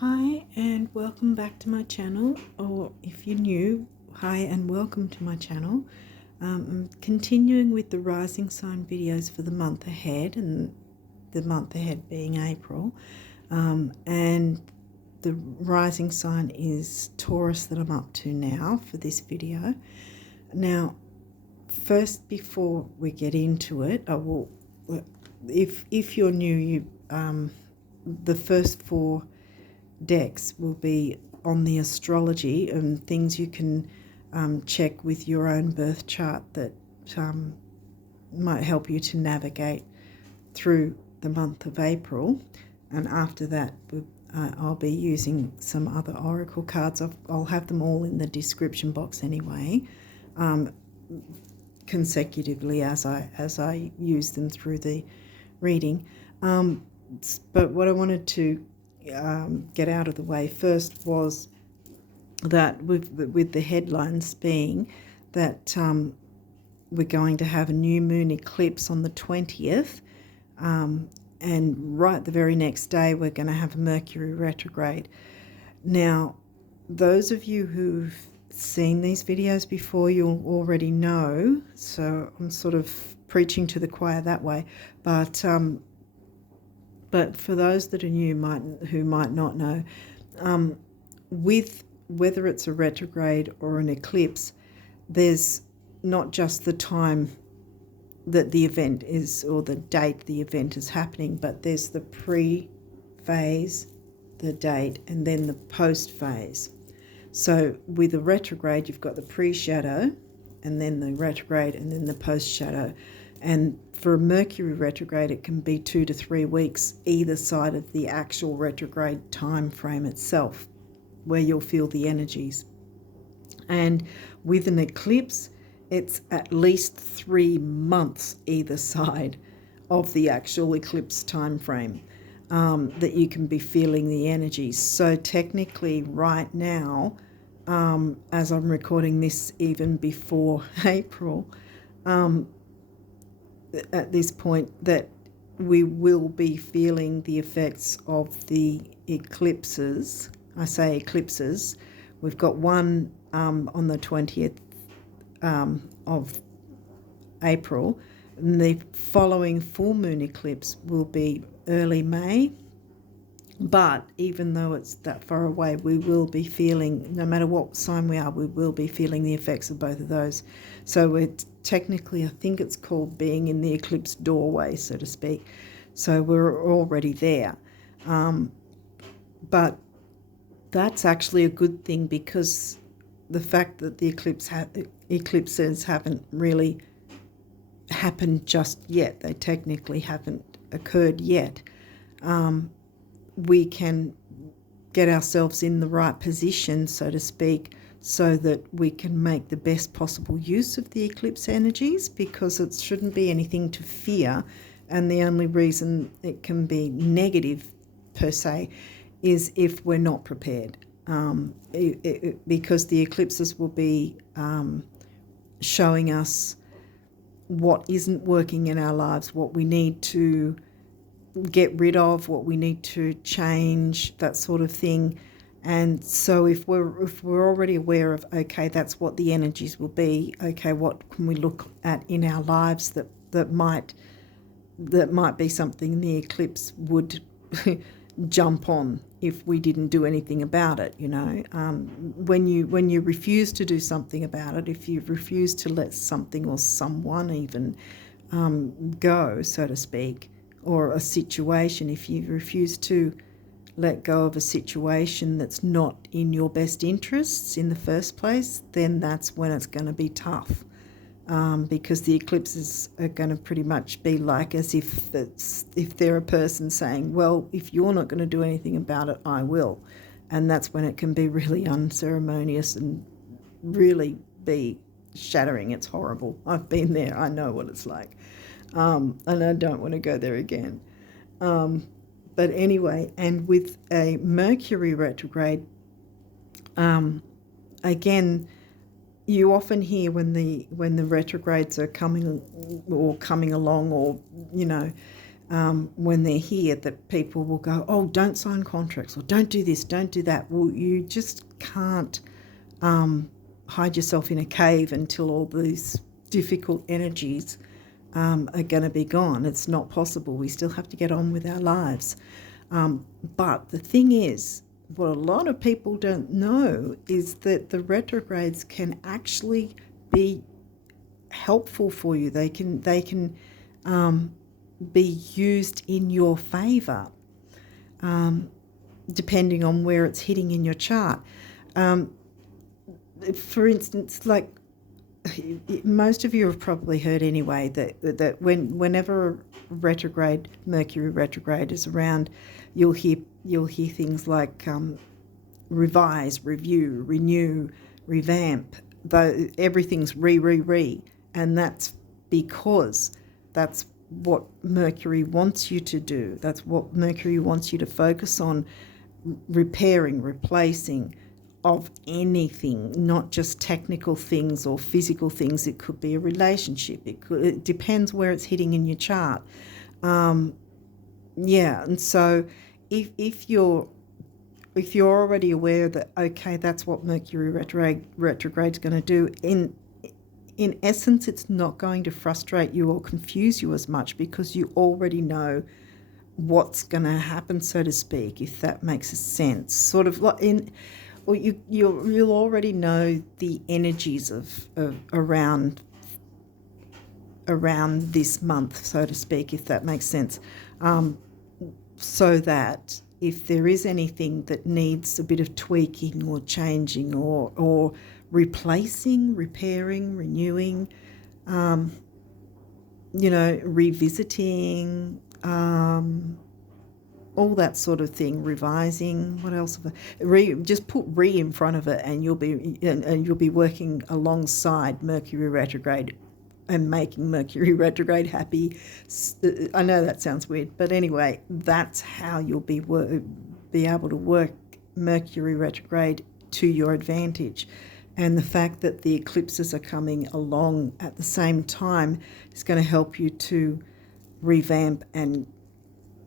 Hi and welcome back to my channel, or if you're new, hi and welcome to my channel. I'm continuing with the rising sign videos for the month ahead, and the month ahead being April, and the rising sign is Taurus that I'm up to now for this video. Now, first, before we get into it, I will, if you're new, the first four decks will be on the astrology and things you can check with your own birth chart that might help you to navigate through the month of April. And after that, I'll be using some other oracle cards. I'll have them all in the description box anyway, consecutively as I use them through the reading. But what I wanted to get out of the way first was that with the headlines being that we're going to have a new moon eclipse on the 20th, and right the very next day we're going to have a Mercury retrograde. Now, those of you who've seen these videos before, you'll already know, so I'm sort of preaching to the choir that way, but for those that are new who might not know, with whether it's a retrograde or an eclipse, there's not just the time that the event is or the date the event is happening, but there's the pre-phase, the date, and then the post-phase. So with a retrograde, you've got the pre-shadow, and then the retrograde, and then the post-shadow. And for a Mercury retrograde, it can be 2 to 3 weeks either side of the actual retrograde time frame itself, where you'll feel the energies. And with an eclipse, it's at least 3 months either side of the actual eclipse time frame that you can be feeling the energies. So technically right now, as I'm recording this even before April, at this point, that we will be feeling the effects of the eclipses. I say eclipses. We've got one on the 20th of April, and the following full moon eclipse will be early May. But even though it's that far away, we will be feeling, no matter what sign we are, we will be feeling the effects of both of those. So it's technically, I think it's called being in the eclipse doorway, so to speak. So we're already there. But that's actually a good thing, because the fact that the eclipses haven't really happened just yet, they technically haven't occurred yet, we can get ourselves in the right position, so to speak, so that we can make the best possible use of the eclipse energies, because it shouldn't be anything to fear. And the only reason it can be negative per se is if we're not prepared, because the eclipses will be showing us what isn't working in our lives, what we need to get rid of, what we need to change, that sort of thing. And so if we're already aware of, okay, that's what the energies will be, okay, what can we look at in our lives that might be something the eclipse would jump on if we didn't do anything about it, when you refuse to do something about it, if you refuse to let something or someone even go, so to speak, or a situation, if you refuse to let go of a situation that's not in your best interests in the first place, then that's when it's going to be tough, because the eclipses are going to pretty much be like as if they're a person saying, well, if you're not going to do anything about it, I will. And that's when it can be really unceremonious and really be shattering. It's horrible. I've been there. I know what it's like. And I don't want to go there again. But anyway, and with a Mercury retrograde, again, you often hear when the retrogrades are coming along, or when they're here, that people will go, oh, don't sign contracts, or don't do this, don't do that. Well, you just can't hide yourself in a cave until all these difficult energies are going to be gone. It's not possible. We still have to get on with our lives. But the thing is, what a lot of people don't know is that the retrogrades can actually be helpful for you. They can be used in your favor, depending on where it's hitting in your chart. For instance, like most of you have probably heard anyway that whenever Mercury retrograde is around, you'll hear things like revise, review, renew, revamp. Though everything's re, and that's because that's what Mercury wants you to do. That's what Mercury wants you to focus on, repairing, replacing, of anything, not just technical things or physical things. It could be a relationship. It depends where it's hitting in your chart. And so if you're already aware that, okay, that's what Mercury retrograde is going to do, in essence, it's not going to frustrate you or confuse you as much, because you already know what's going to happen, so to speak, if that makes sense. Sort of like you'll already know the energies of around this month, so to speak, if that makes sense. So that if there is anything that needs a bit of tweaking or changing or replacing, repairing, renewing, revisiting, all that sort of thing, revising. What else? Just put re in front of it, and you'll be working alongside Mercury retrograde and making Mercury retrograde happy. I know that sounds weird, but anyway, that's how you'll be able to work Mercury retrograde to your advantage. And the fact that the eclipses are coming along at the same time is going to help you to revamp and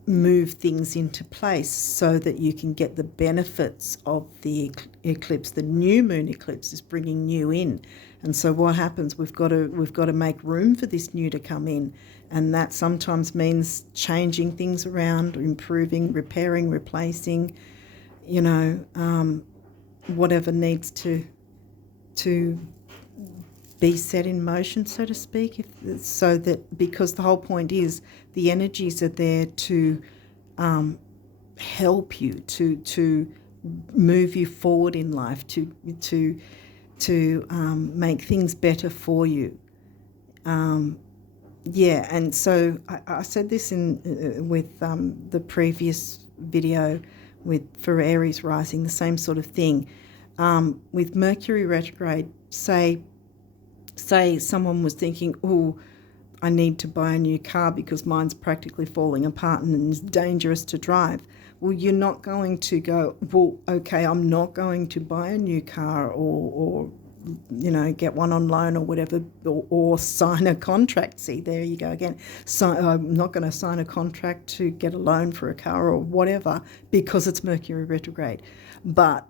move things into place so that you can get the benefits of the eclipse. The new moon eclipse is bringing new in, and so what happens? We've got to make room for this new to come in, and that sometimes means changing things around, improving, repairing, replacing, whatever needs to be set in motion, so to speak, because the whole point is the energies are there to help you, to move you forward in life, to make things better for you. And so I said this with the previous video for Aries rising, the same sort of thing. With Mercury retrograde, say someone was thinking, oh, I need to buy a new car because mine's practically falling apart and is dangerous to drive. Well, you're not going to go, well, okay, I'm not going to buy a new car or get one on loan or whatever, or sign a contract. See, there you go again. So I'm not going to sign a contract to get a loan for a car or whatever because it's Mercury retrograde. But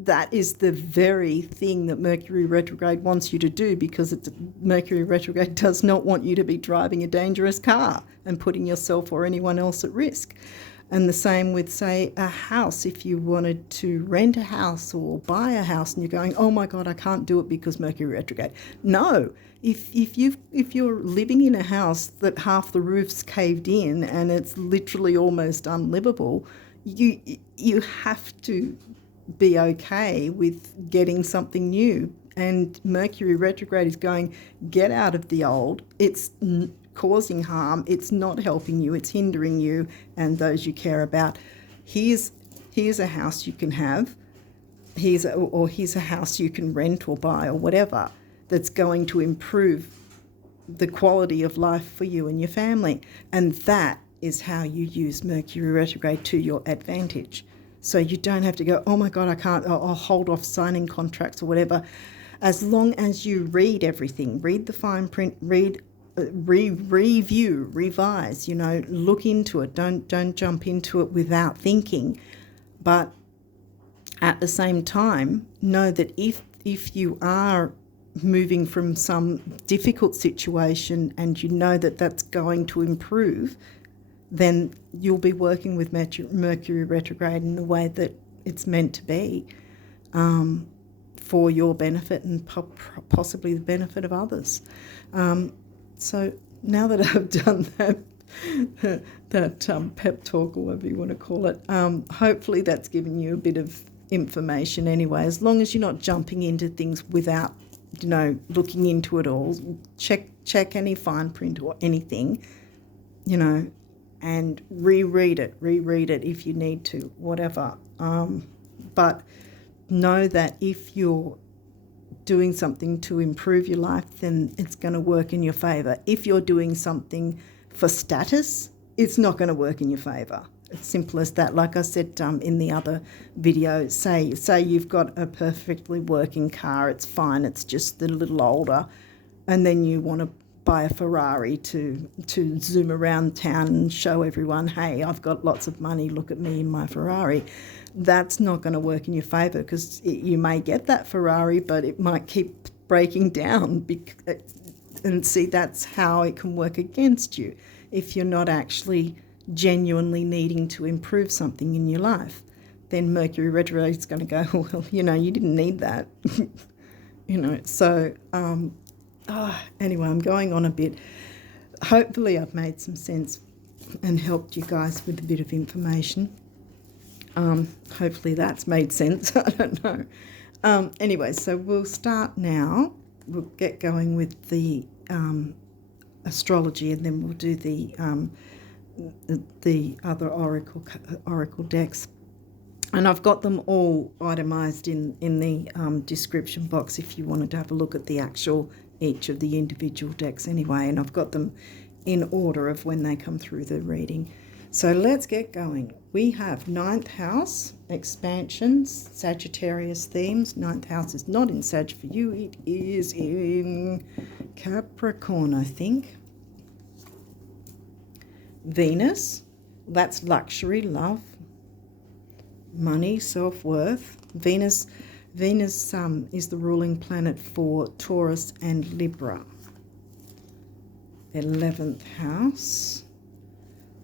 that is the very thing that Mercury retrograde wants you to do, because Mercury retrograde does not want you to be driving a dangerous car and putting yourself or anyone else at risk. And the same with, say, a house. If you wanted to rent a house or buy a house and you're going, oh my God, I can't do it because Mercury retrograde. No, if you're living in a house that half the roof's caved in and it's literally almost unlivable, you have to be okay with getting something new. And Mercury retrograde is going, get out of the old. It's causing harm. It's not helping you. It's hindering you and those you care about. Here's a house you can have. Here's a house you can rent or buy or whatever, that's going to improve the quality of life for you and your family. And that is how you use Mercury retrograde to your advantage. So you don't have to go, oh my God, I can't, I'll hold off signing contracts or whatever. As long as you read everything, read the fine print, read review, revise, look into it. Don't jump into it without thinking. But at the same time, know that if you are moving from some difficult situation and you know that that's going to improve, then you'll be working with Mercury retrograde in the way that it's meant to be, for your benefit and possibly the benefit of others. So now that I've done that pep talk, or whatever you want to call it, hopefully that's given you a bit of information anyway, as long as you're not jumping into things without looking into it all. Check any fine print or anything, and reread it if you need to, whatever. But know that if you're doing something to improve your life, then it's going to work in your favour. If you're doing something for status, it's not going to work in your favour. It's simple as that. Like I said in the other video, say you've got a perfectly working car, it's fine, it's just a little older, and then you want to buy a Ferrari to zoom around town and show everyone, hey, I've got lots of money, look at me in my Ferrari. That's not going to work in your favour, because you may get that Ferrari, but it might keep breaking down. And see, that's how it can work against you if you're not actually genuinely needing to improve something in your life. Then Mercury retrograde is going to go, well, you didn't need that. So anyway, I'm going on a bit. Hopefully I've made some sense and helped you guys with a bit of information. Hopefully that's made sense. I don't know. Anyway, so we'll start now. We'll get going with the astrology, and then we'll do the other oracle decks. And I've got them all itemised in the description box if you wanted to have a look at each of the individual decks anyway. And I've got them in order of when they come through the reading. So let's get going. We have 9th house, expansions, Sagittarius themes. 9th house is not in Sag for you. It is in Capricorn, I think. Venus, that's luxury, love, money, self-worth. Venus is the ruling planet for Taurus and Libra. 11th house,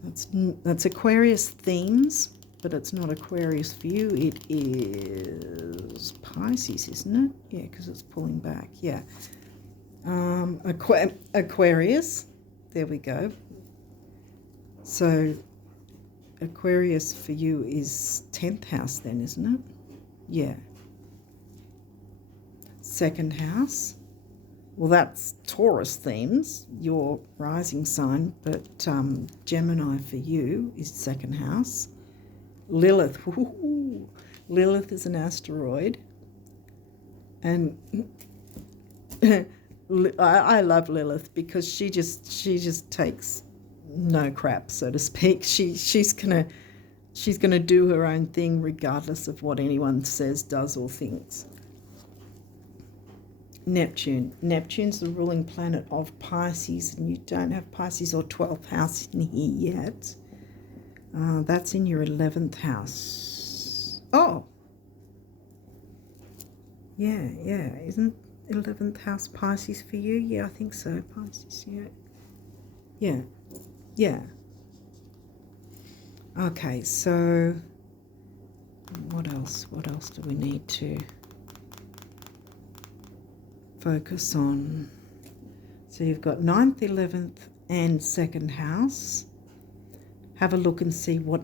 that's Aquarius themes, but it's not Aquarius for you. It is Pisces, isn't it? Yeah, because it's pulling back. Yeah. Aquarius, there we go. So Aquarius for you is 10th house then, isn't it? Yeah. 2nd house. Well, that's Taurus themes, your rising sign, but Gemini for you is 2nd house. Lilith. Ooh, Lilith is an asteroid. And I love Lilith because she just takes no crap, so to speak. She's gonna do her own thing regardless of what anyone says, does, or thinks. Neptune's the ruling planet of Pisces, and you don't have Pisces or 12th house in here yet. That's in your 11th house. Oh, yeah, isn't 11th house Pisces for you? Yeah, I think so. Pisces, yeah. Okay, so what else do we need to focus on? So you've got 9th, 11th and 2nd house. Have a look and see what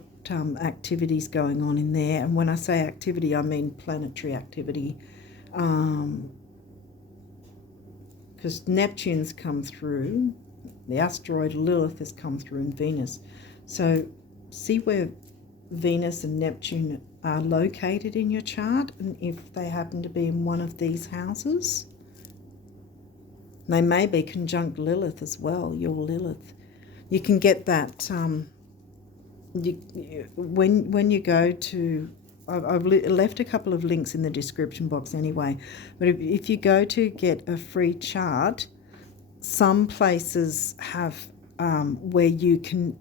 activity's going on in there. And when I say activity, I mean planetary activity. Because Neptune's come through, the asteroid Lilith has come through, and Venus. So see where Venus and Neptune are located in your chart, and if they happen to be in one of these houses. They may be conjunct Lilith as well, your Lilith. You can get that when you go to, I've left a couple of links in the description box anyway, but if you go to get a free chart, some places have where you can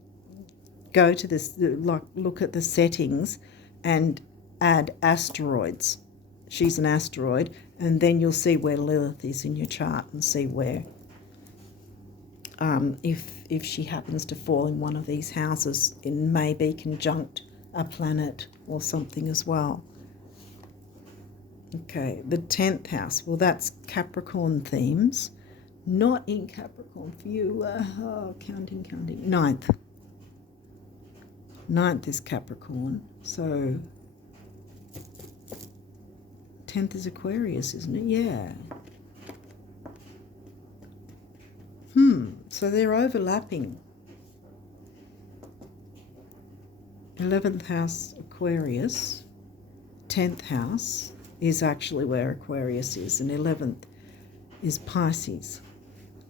go to this, like look at the settings and add asteroids. She's an asteroid, and then you'll see where Lilith is in your chart and see where, if she happens to fall in one of these houses, it may be conjunct a planet or something as well. Okay, the 10th house. Well, that's Capricorn themes. Not in Capricorn for you. Counting. 9th. 9th is Capricorn. So 10th is Aquarius, isn't it? Yeah. So they're overlapping. 11th house Aquarius. 10th house is actually where Aquarius is, and 11th is Pisces.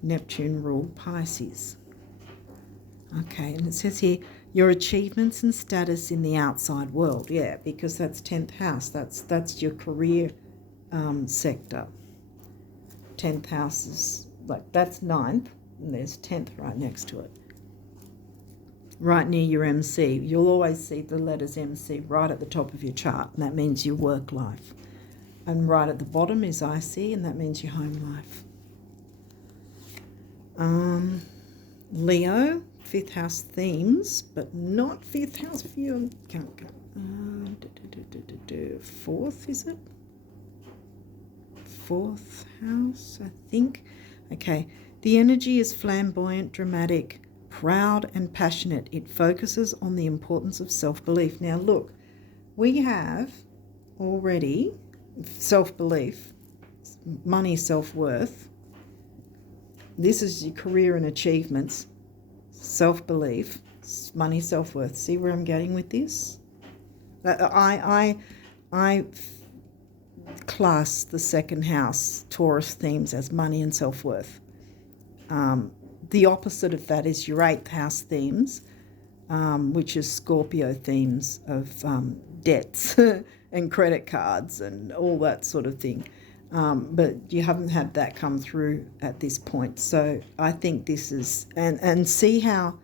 Neptune ruled Pisces. Okay, and it says here, your achievements and status in the outside world. Yeah, because that's 10th house. That's your career sector. 10th house is, like, that's 9th, and there's 10th right next to it. Right near your MC. You'll always see the letters MC right at the top of your chart, and that means your work life. And right at the bottom is IC, and that means your home life. Leo, 5th house themes, but not 5th house for you. 4th, is it? 4th house, I think. Okay, the energy is flamboyant, dramatic, proud and passionate. It focuses on the importance of self-belief. Now look, we have already self-belief, money, self-worth. This is your career and achievements, self-belief, money, self-worth. See where I'm getting with this? I class the 2nd house Taurus themes as money and self-worth. The opposite of that is your 8th house themes, which is Scorpio themes of debts and credit cards and all that sort of thing. But you haven't had that come through at this point. So I think this is, and see how,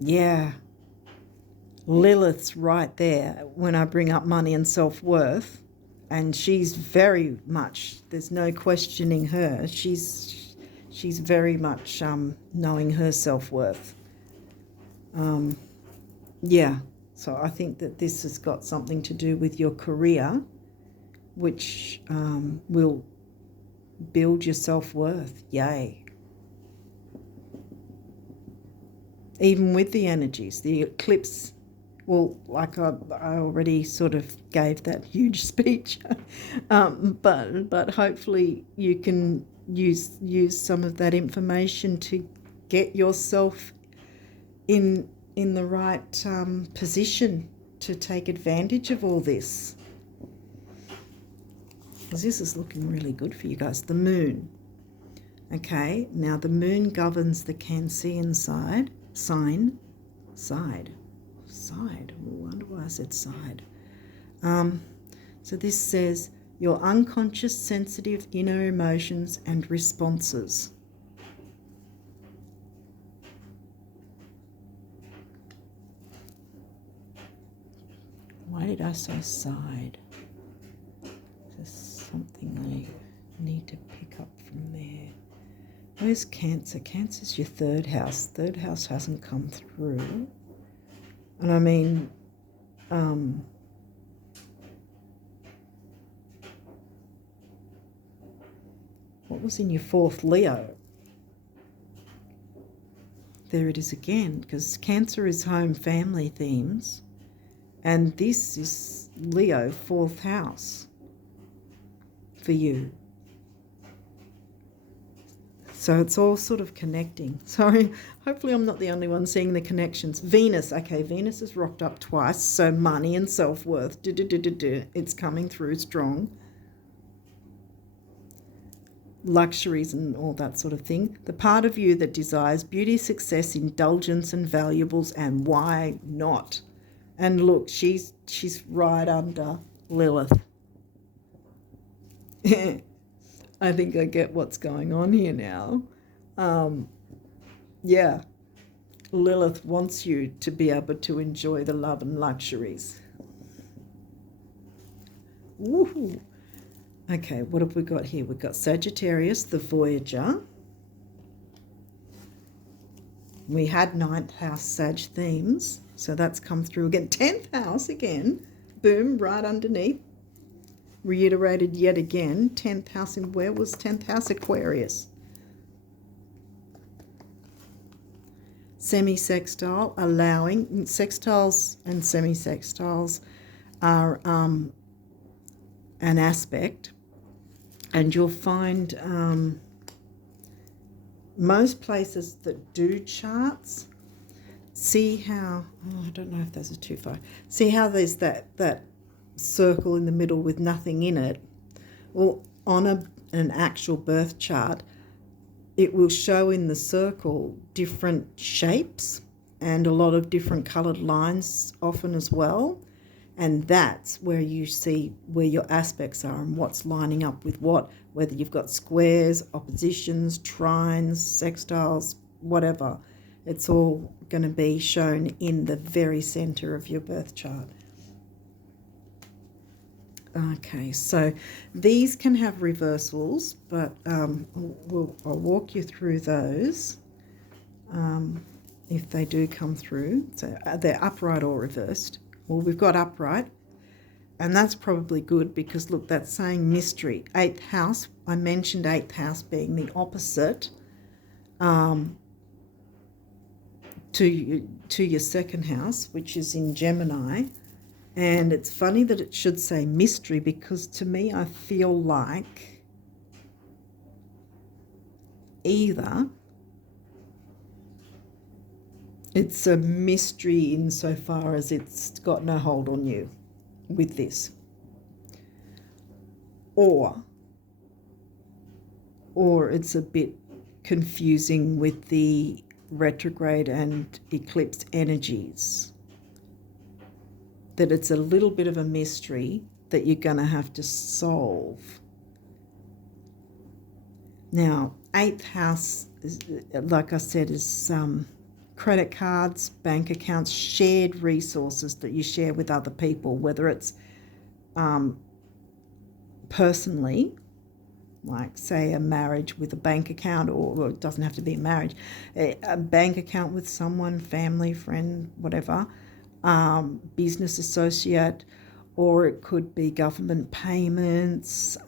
yeah, Lilith's right there when I bring up money and self-worth, and she's very much, there's no questioning her. She's very much knowing her self-worth. Yeah, so I think that this has got something to do with your career, which will build your self-worth. Yay. Even with the energies, the eclipse, well, like I already sort of gave that huge speech, but hopefully you can use some of that information to get yourself in the right position to take advantage of all this. Because this is looking really good for you guys. The moon. Okay, now the moon governs the Cancerian sign. I wonder why I said side. So this says your unconscious, sensitive inner emotions and responses. Why did I say side? There's something I need to pick up from there. Where's Cancer? Cancer's your 3rd house. 3rd house hasn't come through. And I mean, what was in your 4th? Leo. There it is again, because Cancer is home, family themes. And this is Leo, 4th house for you. So it's all sort of connecting. Sorry, hopefully I'm not the only one seeing the connections. Venus, okay, Venus is rocked up twice, so money and self-worth, it's coming through strong. Luxuries and all that sort of thing. The part of you that desires beauty, success, indulgence and valuables, and why not? And look, she's right under Lilith. I think I get what's going on here now. Yeah, Lilith wants you to be able to enjoy the love and luxuries. Woohoo! Okay, what have we got here? We've got Sagittarius, the Voyager. We had 9th house Sag themes, so that's come through again. 10th house again, boom, right underneath. Reiterated yet again. 10th house, and where was 10th house? Aquarius. Semi-sextile, allowing, sextiles and semi-sextiles are an aspect, and you'll find most places that do charts, see how, I don't know if those are too far, see how there's that circle in the middle with nothing in it. Well, on an actual birth chart, it will show in the circle different shapes and a lot of different coloured lines often as well. And that's where you see where your aspects are and what's lining up with what, whether you've got squares, oppositions, trines, sextiles, whatever. It's all going to be shown in the very centre of your birth chart. Okay, so these can have reversals, but I'll walk you through those if they do come through. So they're upright or reversed. Well, we've got upright, and that's probably good because, look, that's saying mystery. 8th house, I mentioned 8th house being the opposite to your 2nd house, which is in Gemini. And it's funny that it should say mystery because to me I feel like either it's a mystery insofar as it's got no hold on you with this, or it's a bit confusing with the retrograde and eclipse energies, that it's a little bit of a mystery that you're going to have to solve. Now, 8th house, like I said, is credit cards, bank accounts, shared resources that you share with other people, whether it's personally, like say a marriage with a bank account, or it doesn't have to be a marriage, a bank account with someone, family, friend, whatever, business associate, or it could be government payments,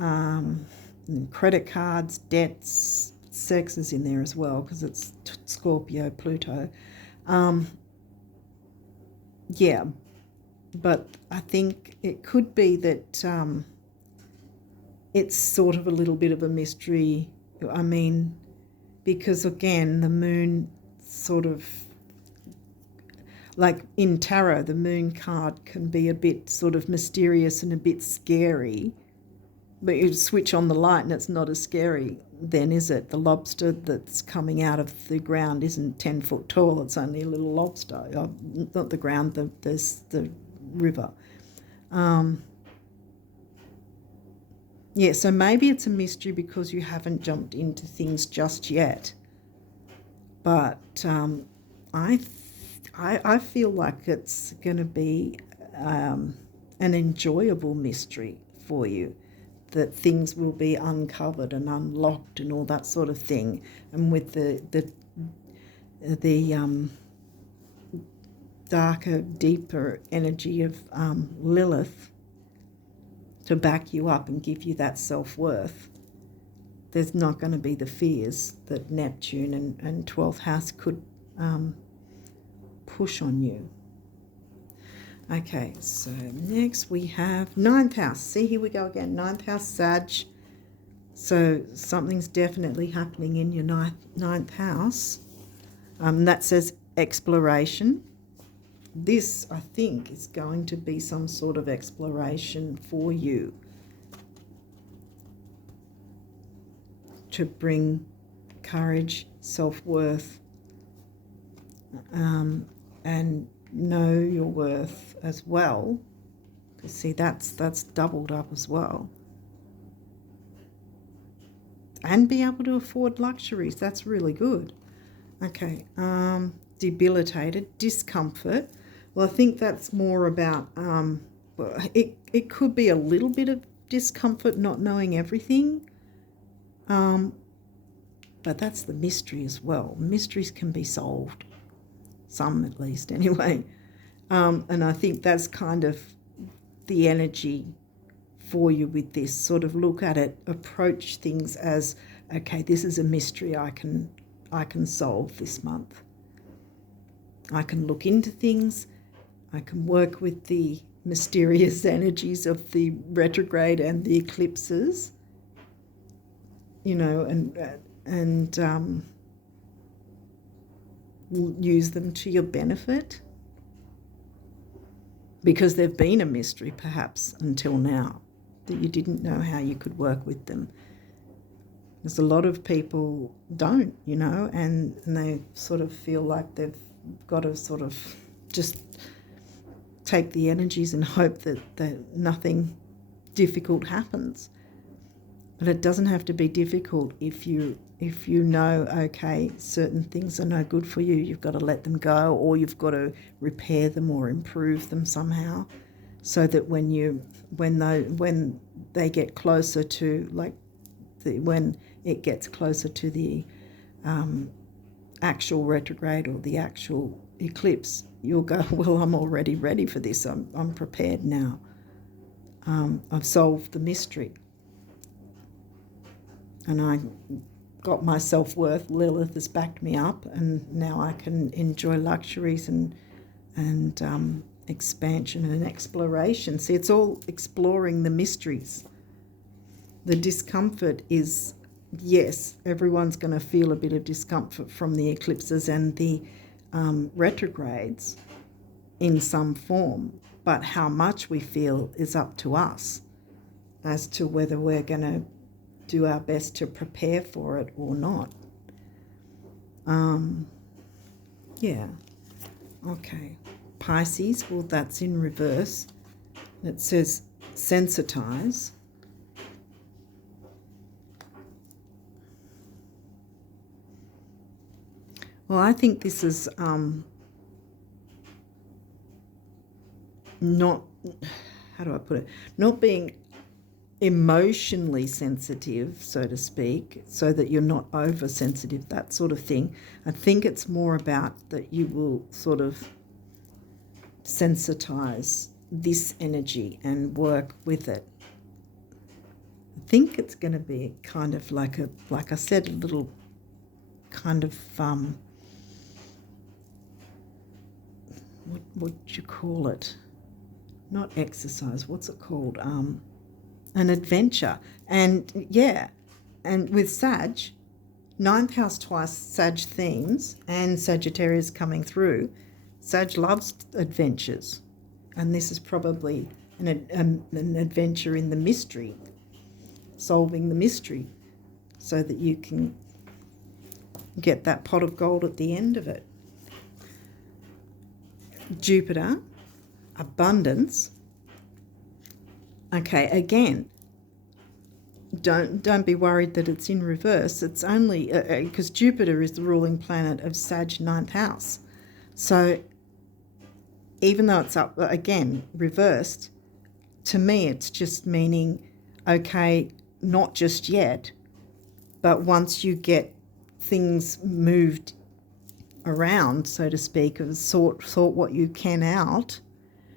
credit cards, debts. Sex is in there as well because it's Scorpio, Pluto. Yeah, but I think it could be that it's sort of a little bit of a mystery. I mean, because again, the moon sort of, like in tarot, the moon card can be a bit sort of mysterious and a bit scary, but you switch on the light and it's not as scary then, is it? The lobster that's coming out of the ground isn't 10 foot tall, it's only a little lobster. Not the ground, the river. Yeah, so maybe it's a mystery because you haven't jumped into things just yet. But I feel like it's going to be an enjoyable mystery for you, that things will be uncovered and unlocked and all that sort of thing. And with the darker, deeper energy of Lilith to back you up and give you that self-worth, there's not going to be the fears that Neptune and 12th house could push on you. Okay, so next we have 9th house. See, here we go again. 9th house, Sag. So something's definitely happening in your 9th house. That says exploration. This, I think, is going to be some sort of exploration for you to bring courage, self-worth, and know your worth as well. Because see, that's doubled up as well. and be able to afford luxuries. That's really good. Okay, debilitated, discomfort. Well, I think that's more about, well, it could be a little bit of discomfort not knowing everything, but that's the mystery as well. Mysteries can be solved, some at least anyway. And I think that's kind of the energy for you with this. Sort of look at it, approach things as, okay, this is a mystery I can solve this month. I can look into things. I can work with the mysterious energies of the retrograde and the eclipses, you know, and use them to your benefit, because they've been a mystery perhaps until now, that you didn't know how you could work with them. Because a lot of people don't, you know, and they sort of feel like they've got to sort of just take the energies and hope that nothing difficult happens. But it doesn't have to be difficult if you know, okay, certain things are no good for you. You've got to let them go, or you've got to repair them or improve them somehow, so that when they get closer to, like, when it gets closer to the actual retrograde or the actual eclipse, you'll go, well, I'm already ready for this. I'm prepared now. I've solved the mystery. And I got my self-worth. Lilith has backed me up, and now I can enjoy luxuries and expansion and exploration. See, it's all exploring the mysteries. The discomfort is, yes, everyone's going to feel a bit of discomfort from the eclipses and the retrogrades in some form, but how much we feel is up to us as to whether we're going to do our best to prepare for it or not. Yeah. Okay. Pisces, well, that's in reverse. It says sensitize. Well, I think this is not, how do I put it, not being emotionally sensitive, so to speak, so that you're not oversensitive, that sort of thing. I think it's more about that you will sort of sensitize this energy and work with it. I think it's going to be kind of like I said, a little kind of what would you call it? Not exercise. What's it called? An adventure. And yeah, and with Sag, 9th house twice, Sag themes, and Sagittarius coming through. Sag loves adventures, and this is probably an adventure in the mystery, solving the mystery, so that you can get that pot of gold at the end of it. Jupiter, abundance. Okay, again, don't be worried that it's in reverse. It's only because Jupiter is the ruling planet of Sag 9th house. So even though it's up again reversed, to me it's just meaning, okay, not just yet, but once you get things moved around, so to speak, of sort what you can out,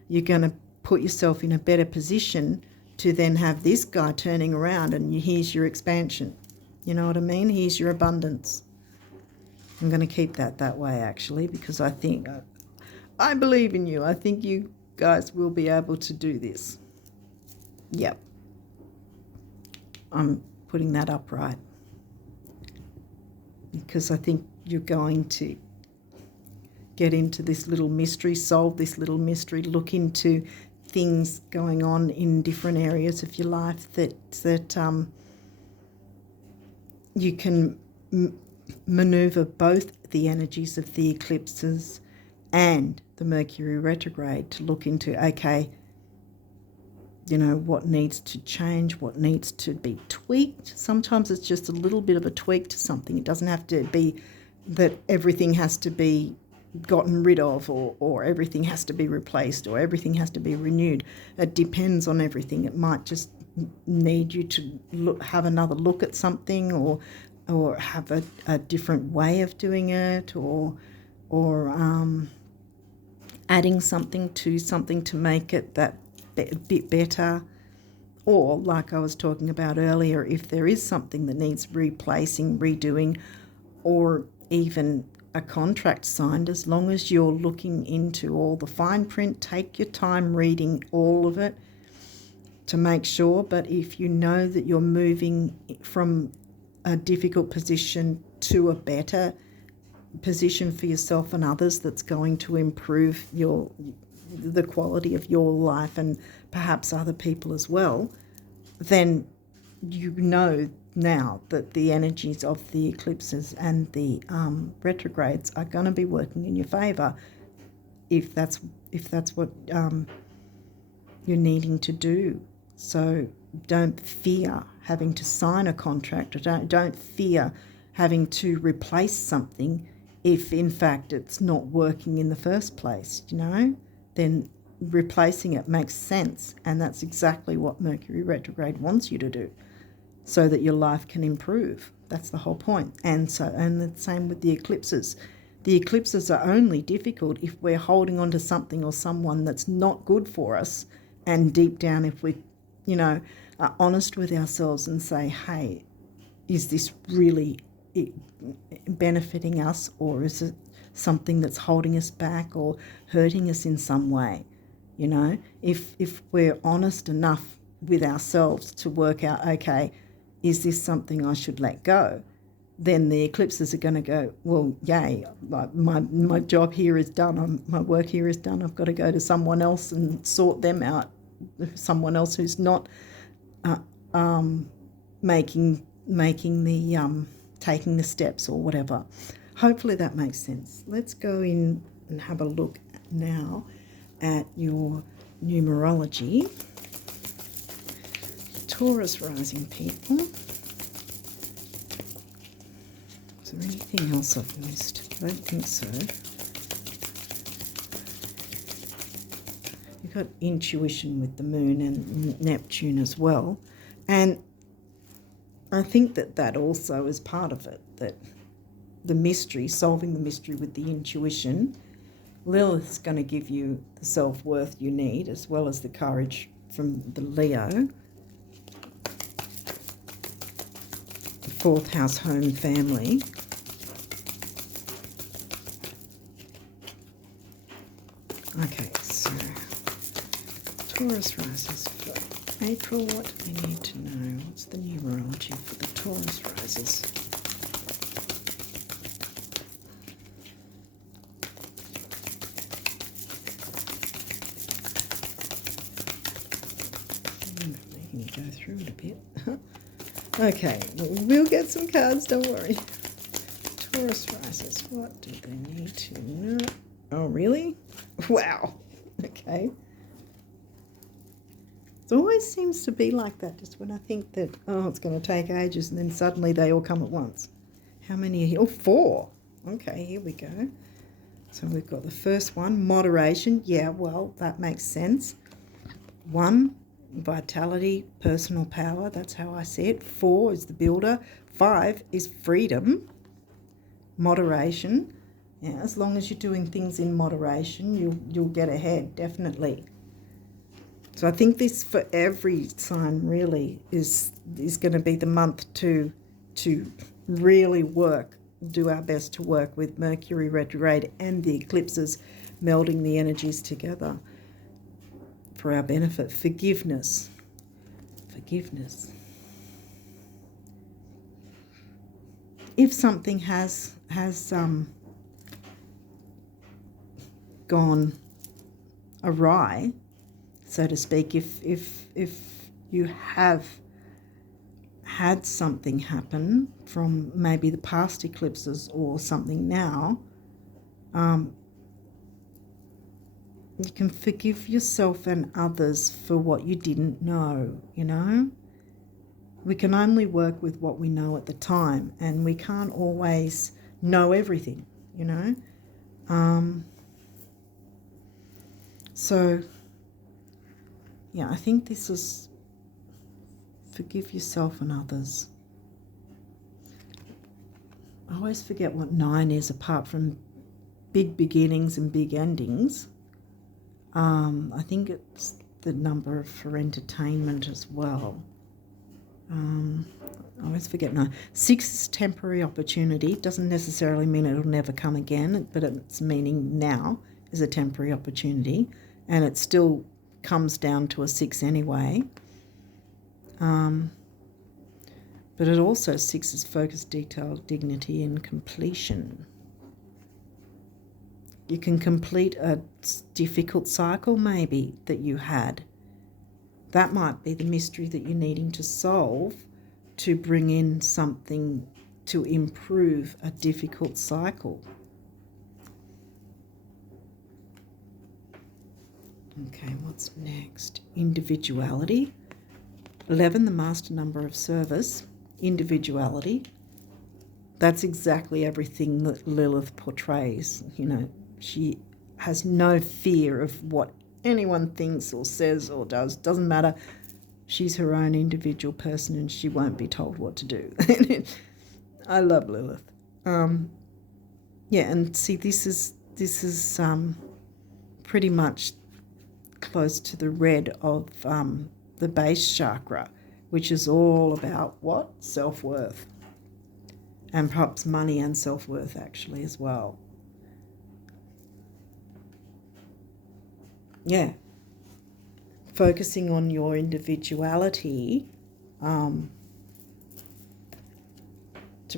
you're going to put yourself in a better position to then have this guy turning around, and here's your expansion. You know what I mean? Here's your abundance. I'm going to keep that way, actually, because I think I believe in you. I think you guys will be able to do this. Yep. I'm putting that up right, because I think you're going to get into this little mystery, solve this little mystery, look into things going on in different areas of your life that you can maneuver both the energies of the eclipses and the Mercury retrograde to look into, okay, what needs to change, what needs to be tweaked. Sometimes it's just a little bit of a tweak to something. It doesn't have to be that everything has to be gotten rid of, or everything has to be replaced, or everything has to be renewed. It depends on everything. It might just need you to have another look at something, or have a different way of doing it, or adding something to make it that bit better. Or, like I was talking about earlier, if there is something that needs replacing, redoing, or even a contract signed, as long as you're looking into all the fine print, take your time reading all of it to make sure. But if you know that you're moving from a difficult position to a better position for yourself and others that's going to improve the quality of your life and perhaps other people as well, then you know now that the energies of the eclipses and the retrogrades are going to be working in your favour, if that's what you're needing to do. So don't fear having to sign a contract, or don't fear having to replace something if in fact it's not working in the first place, then replacing it makes sense, and that's exactly what Mercury retrograde wants you to do, so that your life can improve. That's the whole point. And the same with the eclipses. The eclipses are only difficult if we're holding on to something or someone that's not good for us, and deep down, if we, are honest with ourselves and say, hey, is this really benefiting us, or is it something that's holding us back or hurting us in some way? If we're honest enough with ourselves to work out, okay, is this something I should let go? Then the eclipses are going to go, well, yay, my job here is done. My work here is done. I've got to go to someone else and sort them out. Someone else who's not making the taking the steps or whatever. Hopefully that makes sense. Let's go in and have a look now at your numerology. Taurus rising people. Is there anything else I've missed? I don't think so. You've got intuition with the moon and Neptune as well. And I think that also is part of it, that the mystery, solving the mystery with the intuition. Lilith's going to give you the self-worth you need, as well as the courage from the Leo. The fourth house, home, family. Okay, so Taurus rises for April. What do we need to know? What's the numerology for the Taurus rises? Making you go through it a bit. Okay, we'll get some cards, don't worry. Taurus rises, what do they need to know? Oh, really? Wow. Okay. It always seems to be like that, just when I think that, it's going to take ages, and then suddenly they all come at once. How many are here? Oh, 4. Okay, here we go. So we've got the first one, moderation. Yeah, well, that makes sense. 1, vitality, personal power. That's how I see it. 4 is the builder. 5 is freedom, moderation. Yeah, as long as you're doing things in moderation, you'll get ahead, definitely. So I think this for every sign really is going to be the month to really do our best to work with Mercury retrograde and the eclipses, melding the energies together for our benefit. Forgiveness. If something has gone awry, so to speak, if you have had something happen from maybe the past eclipses or something now, You can forgive yourself and others for what you didn't know, you know. We can only work with what we know at the time, and we can't always know everything, you know. So, yeah, I think this is forgive yourself and others. I always forget what 9 is apart from big beginnings and big endings. I think it's the number for entertainment as well. I always forget 9. 6 is temporary opportunity. Doesn't necessarily mean it'll never come again, but its meaning now is a temporary opportunity, and it still comes down to a 6 anyway. But it also 6 is focus, detail, dignity, and completion. You can complete a difficult cycle maybe that you had. That might be the mystery that you're needing to solve to bring in something to improve a difficult cycle. Okay, what's next? Individuality. 11, the master number of service. Individuality. That's exactly everything that Lilith portrays. You know, she has no fear of what anyone thinks or says or does. Doesn't matter. She's her own individual person and she won't be told what to do. I love Lilith. Yeah, and see, this is pretty much close to the red of the base chakra, which is all about what? Self-worth. And perhaps money and self-worth actually as well. Yeah. Focusing on your individuality to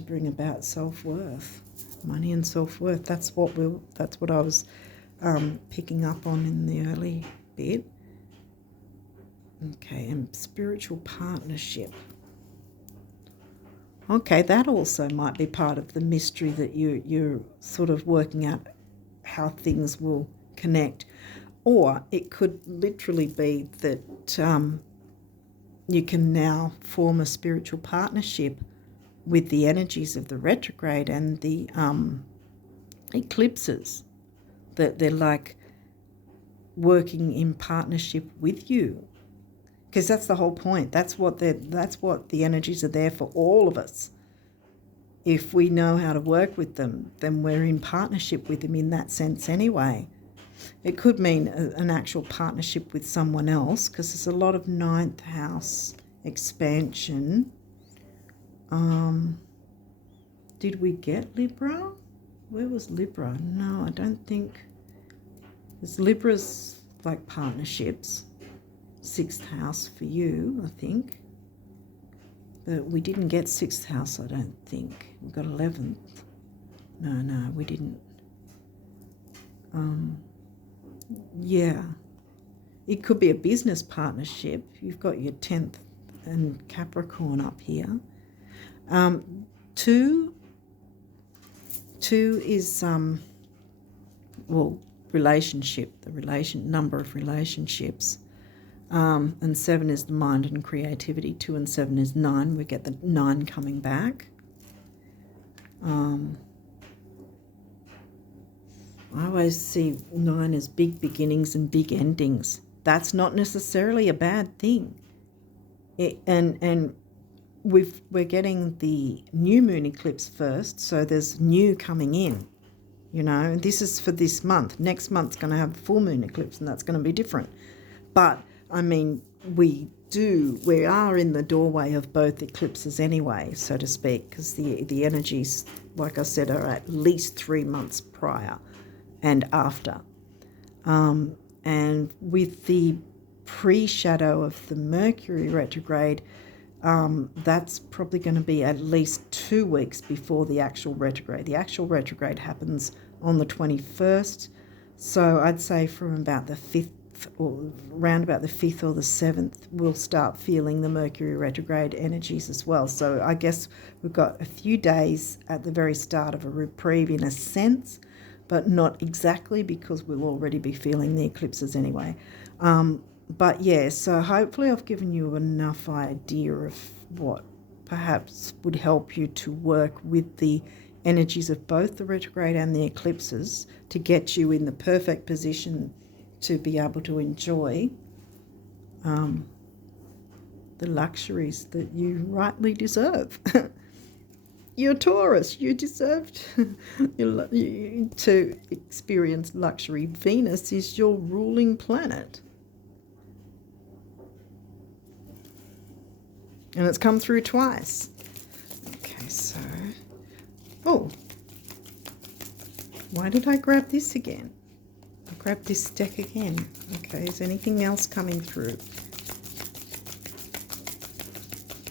bring about self-worth. Money and self-worth. That's what I was picking up on in the early bit. Okay, and spiritual partnership. Okay, that also might be part of the mystery that you're sort of working out how things will connect. Or it could literally be that you can now form a spiritual partnership with the energies of the retrograde and the eclipses, that they're like working in partnership with you. Because that's the whole point. That's what the energies are there for, all of us. If we know how to work with them, then we're in partnership with them in that sense anyway. It could mean an actual partnership with someone else, because there's a lot of 9th house expansion. Did we get Libra? Where was Libra? No, I don't think. There's Libra's like partnerships. 6th house for you, I think. But we didn't get 6th house, I don't think. We got 11th. No, we didn't. Yeah. It could be a business partnership. You've got your 10th and Capricorn up here. 2 is, relationship, the number of relationships. And 7 is the mind and creativity. 2 and 7 is 9. We get the 9 coming back. I always see 9 as big beginnings and big endings. That's not necessarily a bad thing. We're getting the new moon eclipse first, so there's new coming in. You know, this is for this month. Next month's going to have a full moon eclipse, and that's going to be different. But I mean, we are in the doorway of both eclipses anyway, so to speak, because the energies, like I said, are at least 3 months prior and after. And with the pre-shadow of the Mercury retrograde, that's probably going to be at least 2 weeks before the actual retrograde. The actual retrograde happens on the 21st, so I'd say from about the 5th, or around about the 5th or the 7th, we'll start feeling the Mercury retrograde energies as well. So I guess we've got a few days at the very start of a reprieve in a sense, but not exactly, because we'll already be feeling the eclipses anyway. But yeah, so hopefully I've given you enough idea of what perhaps would help you to work with the energies of both the retrograde and the eclipses to get you in the perfect position to be able to enjoy the luxuries that you rightly deserve. You're Taurus, you deserved to experience luxury. Venus is your ruling planet. And it's come through twice. Okay, so... Oh! Why did I grab this again? I grabbed this deck again. Okay, is anything else coming through?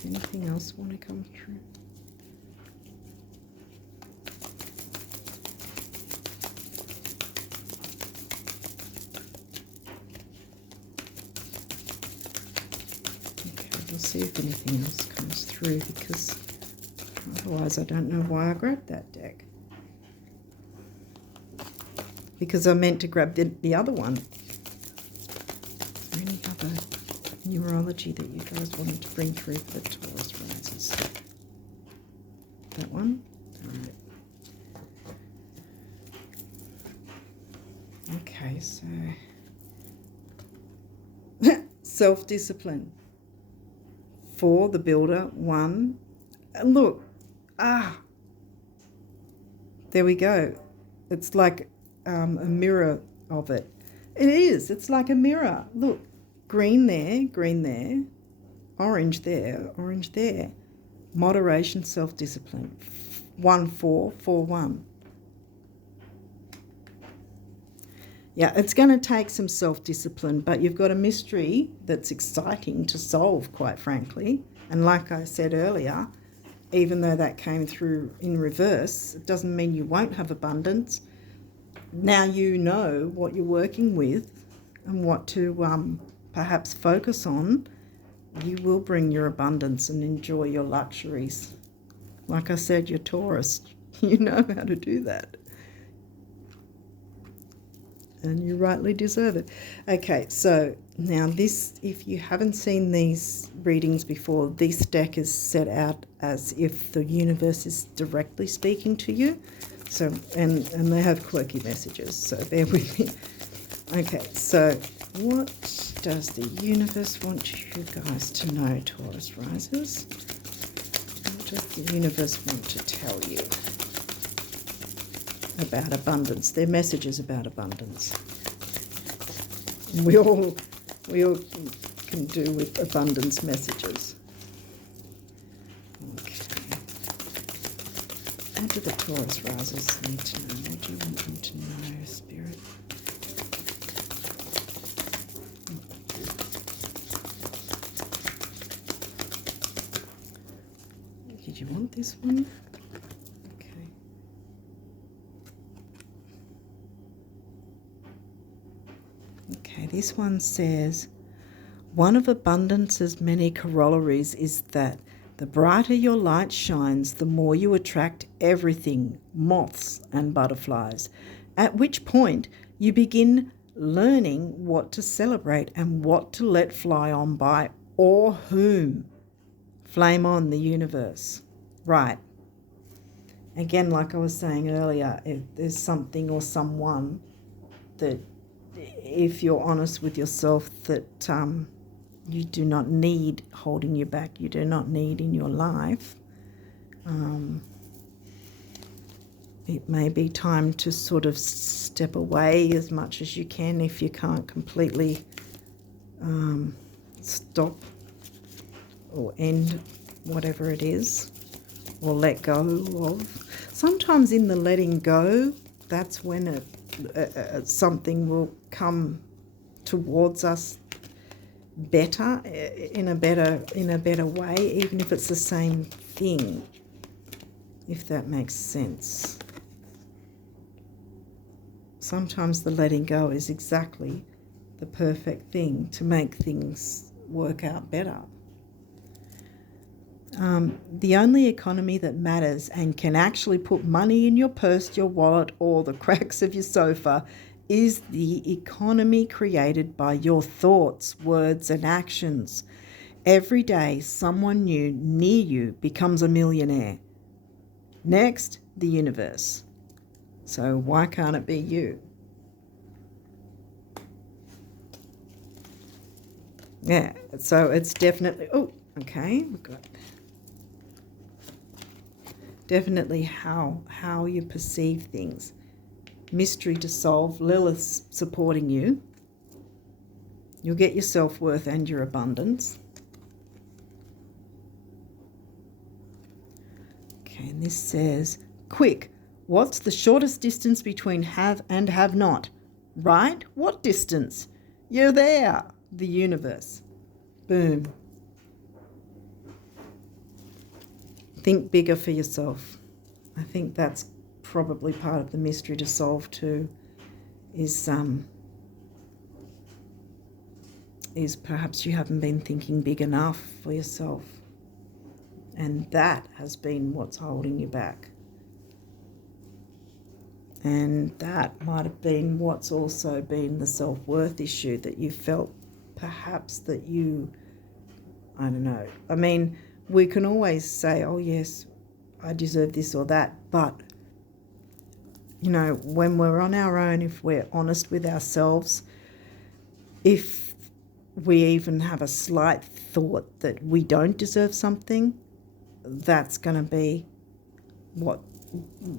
Anything else want to come through? We'll see if anything else comes through, because otherwise I don't know why I grabbed that deck. Because I meant to grab the other one. Is there any other numerology that you guys wanted to bring through for the Taurus risers? That one? All right. Okay, so... self-discipline. For the builder, 1. Look, there we go. It's like a mirror of it. It is. It's like a mirror. Look, green there, orange there, orange there. Moderation, self-discipline. 1, 4, 4, 1. Yeah, it's going to take some self-discipline, but you've got a mystery that's exciting to solve, quite frankly. And like I said earlier, even though that came through in reverse, it doesn't mean you won't have abundance. Now you know what you're working with and what to perhaps focus on. You will bring your abundance and enjoy your luxuries. Like I said, you're Taurus. You know how to do that. And you rightly deserve it. Okay, so now this, if you haven't seen these readings before, this deck is set out as if the universe is directly speaking to you. So, and they have quirky messages, so bear with me. Okay, so what does the universe want you guys to know, Taurus risers? What does the universe want to tell you about abundance? Their messages about abundance. We all can do with abundance messages. Okay. What do the Taurus risers need to know? What do you want them to know, Spirit? Did you want this one? Okay, this one says, one of abundance's many corollaries is that the brighter your light shines, the more you attract everything, moths and butterflies, at which point you begin learning what to celebrate and what to let fly on by, or whom. Flame on, the universe. Right. Again, like I was saying earlier, if there's something or someone that, if you're honest with yourself, that you do not need holding you back, you do not need in your life, it may be time to sort of step away as much as you can if you can't completely stop or end whatever it is, or let go of. Sometimes in the letting go, that's when something will come towards us better, in a better way, even if it's the same thing, if that makes sense. Sometimes the letting go is exactly the perfect thing to make things work out better. The only economy that matters and can actually put money in your purse, your wallet, or the cracks of your sofa is the economy created by your thoughts, words, and actions. Every day, someone new near you becomes a millionaire. Next, the universe. So why can't it be you? Yeah, so it's definitely, oh, okay, we've got definitely how you perceive things. Mystery to solve. Lilith's supporting you. You'll get your self-worth and your abundance. Okay, and this says, quick, what's the shortest distance between have and have not? Right? What distance? You're there. The universe. Boom. Think bigger for yourself. I think that's probably part of the mystery to solve too, is perhaps you haven't been thinking big enough for yourself. And that has been what's holding you back. And that might have been what's also been the self-worth issue, that you felt perhaps that you, I don't know. I mean, we can always say, oh yes, I deserve this or that. But, you know, when we're on our own, if we're honest with ourselves, if we even have a slight thought that we don't deserve something, that's going to be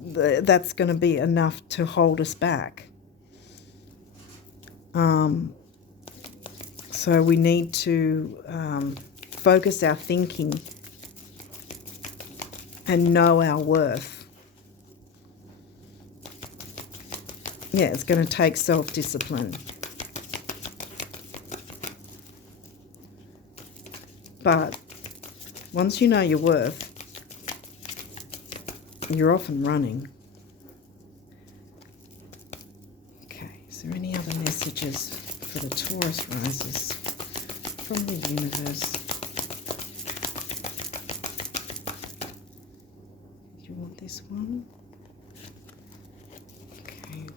that's going to be enough to hold us back. So we need to focus our thinking and know our worth. Yeah, it's going to take self-discipline. But once you know your worth, you're off and running. Okay, is there any other messages for the Taurus risers from the universe? Do you want this one? Okay.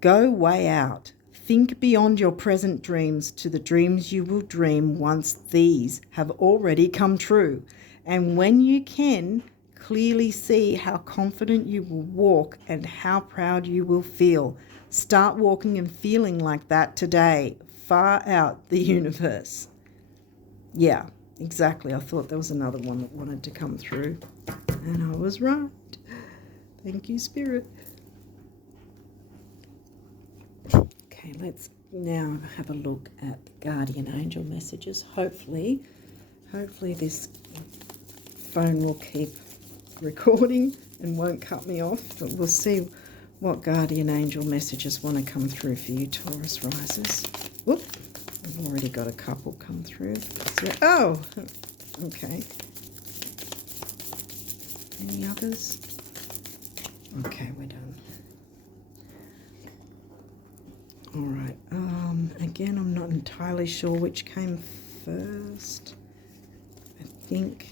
Go way out. Think beyond your present dreams to the dreams you will dream once these have already come true. And when you can, clearly see how confident you will walk and how proud you will feel. Start walking and feeling like that today. Far out, the universe. Yeah, exactly. I thought there was another one that wanted to come through. And I was right. Thank you, Spirit. Okay, let's now have a look at the guardian angel messages. Hopefully this phone will keep recording and won't cut me off, but we'll see what guardian angel messages want to come through for you, Taurus risers. Whoop, I've already got a couple come through. Oh, okay. Any others? Okay, we're done. All right, again, I'm not entirely sure which came first. I think,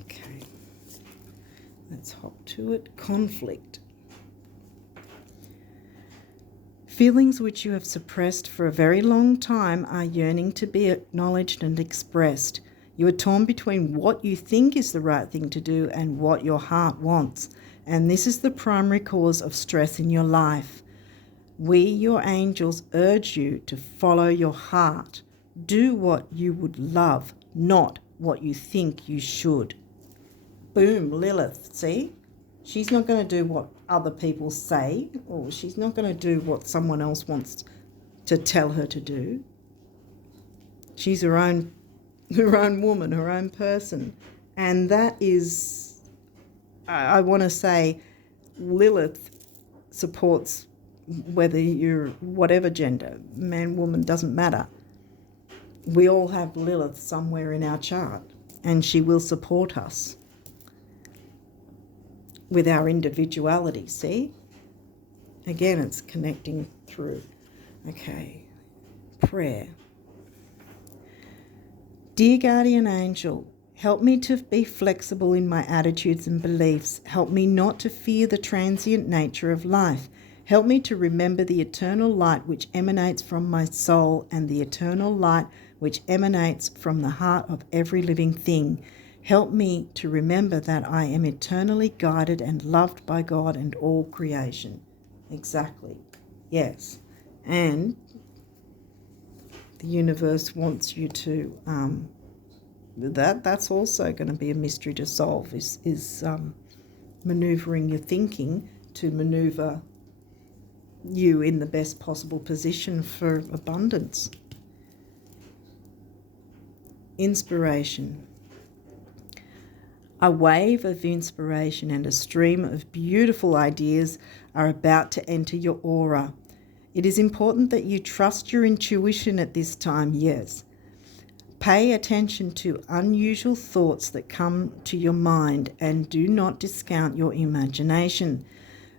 okay, let's hop to it. Conflict. Feelings which you have suppressed for a very long time are yearning to be acknowledged and expressed. You are torn between what you think is the right thing to do and what your heart wants. And this is the primary cause of stress in your life. We, your angels, urge you to follow your heart. Do what you would love, not what you think you should. Boom, Lilith, see? She's not going to do what other people say, or she's not going to do what someone else wants to tell her to do. She's her own woman, her own person. And that is, I want to say, Lilith supports whether you're whatever gender, man, woman, doesn't matter. We all have Lilith somewhere in our chart, and she will support us with our individuality, see? Again, it's connecting through. Okay, prayer. Dear guardian angel, help me to be flexible in my attitudes and beliefs. Help me not to fear the transient nature of life. Help me to remember the eternal light which emanates from my soul and the eternal light which emanates from the heart of every living thing. Help me to remember that I am eternally guided and loved by God and all creation. Exactly. Yes. And the universe wants you to that's also going to be a mystery to solve, is maneuvering your thinking to maneuver you in the best possible position for abundance. Inspiration. A wave of inspiration and a stream of beautiful ideas are about to enter your aura. It is important that you trust your intuition at this time, yes. Pay attention to unusual thoughts that come to your mind and do not discount your imagination.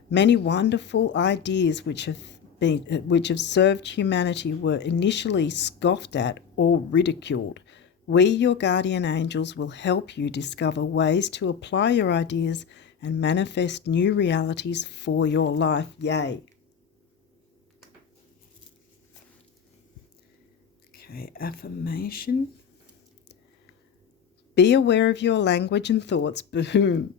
Many wonderful ideas which have served humanity were initially scoffed at or ridiculed. We, your guardian angels, will help you discover ways to apply your ideas and manifest new realities for your life. Yay. Okay, affirmation. Be aware of your language and thoughts. Boom.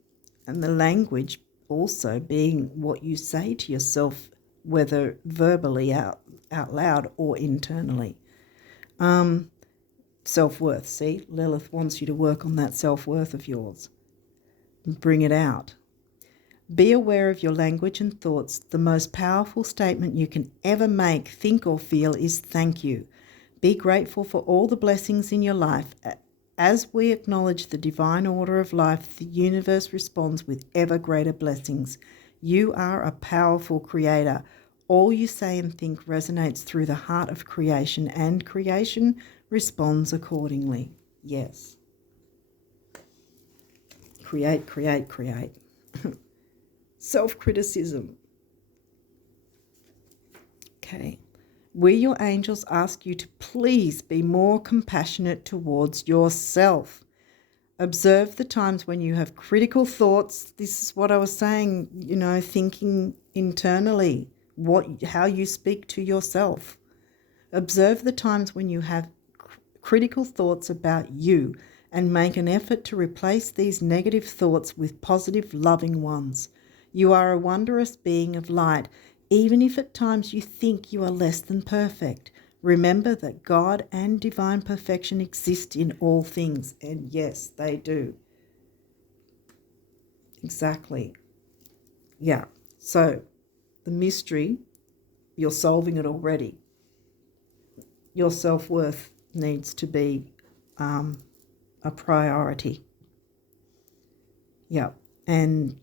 And the language also being what you say to yourself, whether verbally out loud or internally. Self-worth. See, Lilith wants you to work on that self-worth of yours. Bring it out. Be aware of your language and thoughts. The most powerful statement you can ever make, think or feel is thank you. Be grateful for all the blessings in your life. As we acknowledge the divine order of life, the universe responds with ever greater blessings. You are a powerful creator. All you say and think resonates through the heart of creation, and creation responds accordingly. Yes. Create, create, create. Self-criticism. Okay. We, your angels, ask you to please be more compassionate towards yourself. Observe the times when you have critical thoughts. This is what I was saying, thinking internally, how you speak to yourself. Observe the times when you have critical thoughts about you and make an effort to replace these negative thoughts with positive, loving ones. You are a wondrous being of light. Even if at times you think you are less than perfect, remember that God and divine perfection exist in all things. And yes, they do. Exactly. Yeah. So the mystery, you're solving it already. Your self-worth needs to be a priority. Yeah. And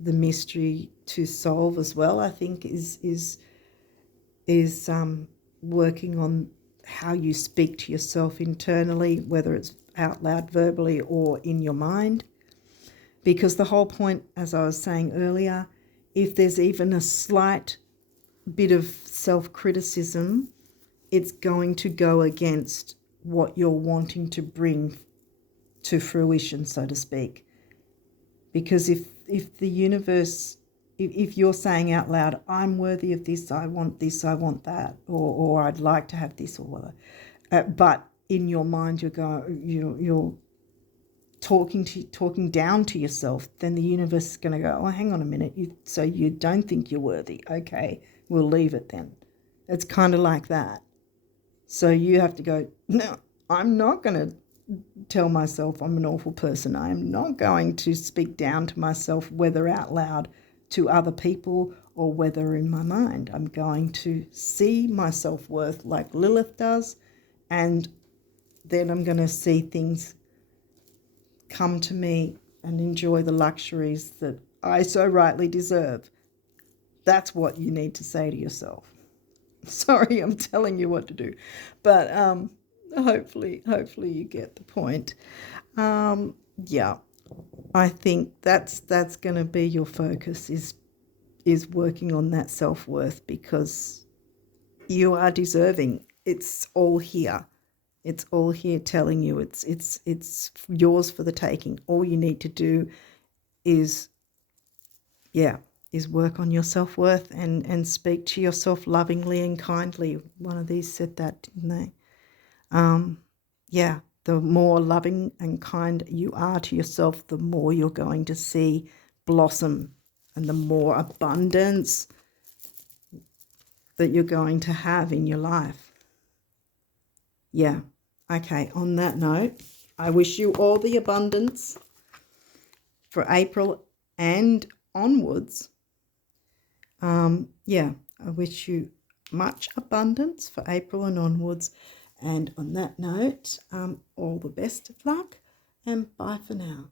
the mystery to solve as well, I think, is working on how you speak to yourself internally, whether it's out loud verbally or in your mind. Because the whole point, as I was saying earlier, if there's even a slight bit of self-criticism, it's going to go against what you're wanting to bring to fruition, so to speak. Because if the universe, if you're saying out loud, I'm worthy of this, I want that, or I'd like to have this, or whatever, but in your mind you're talking down to yourself, then the universe is going to go, oh, hang on a minute, so you don't think you're worthy? Okay, we'll leave it then. It's kind of like that. So you have to go, no, I'm not going to tell myself I'm an awful person. I am not going to speak down to myself, whether out loud to other people or whether in my mind. I'm going to see my self-worth like Lilith does, and then I'm going to see things come to me and enjoy the luxuries that I so rightly deserve. That's what you need to say to yourself. Sorry, I'm telling you what to do, but hopefully you get the point. Yeah, I think that's going to be your focus, is is working on that self-worth, because you are deserving. It's all here. It's all here telling you it's yours for the taking. All you need to do is work on your self-worth and speak to yourself lovingly and kindly. One of these said that, didn't they? The more loving and kind you are to yourself, the more you're going to see blossom, and the more abundance that you're going to have in your life. Yeah. Okay, on that note, I wish you all the abundance for April and onwards. I wish you much abundance for April and onwards. And on that note, all the best of luck, and bye for now.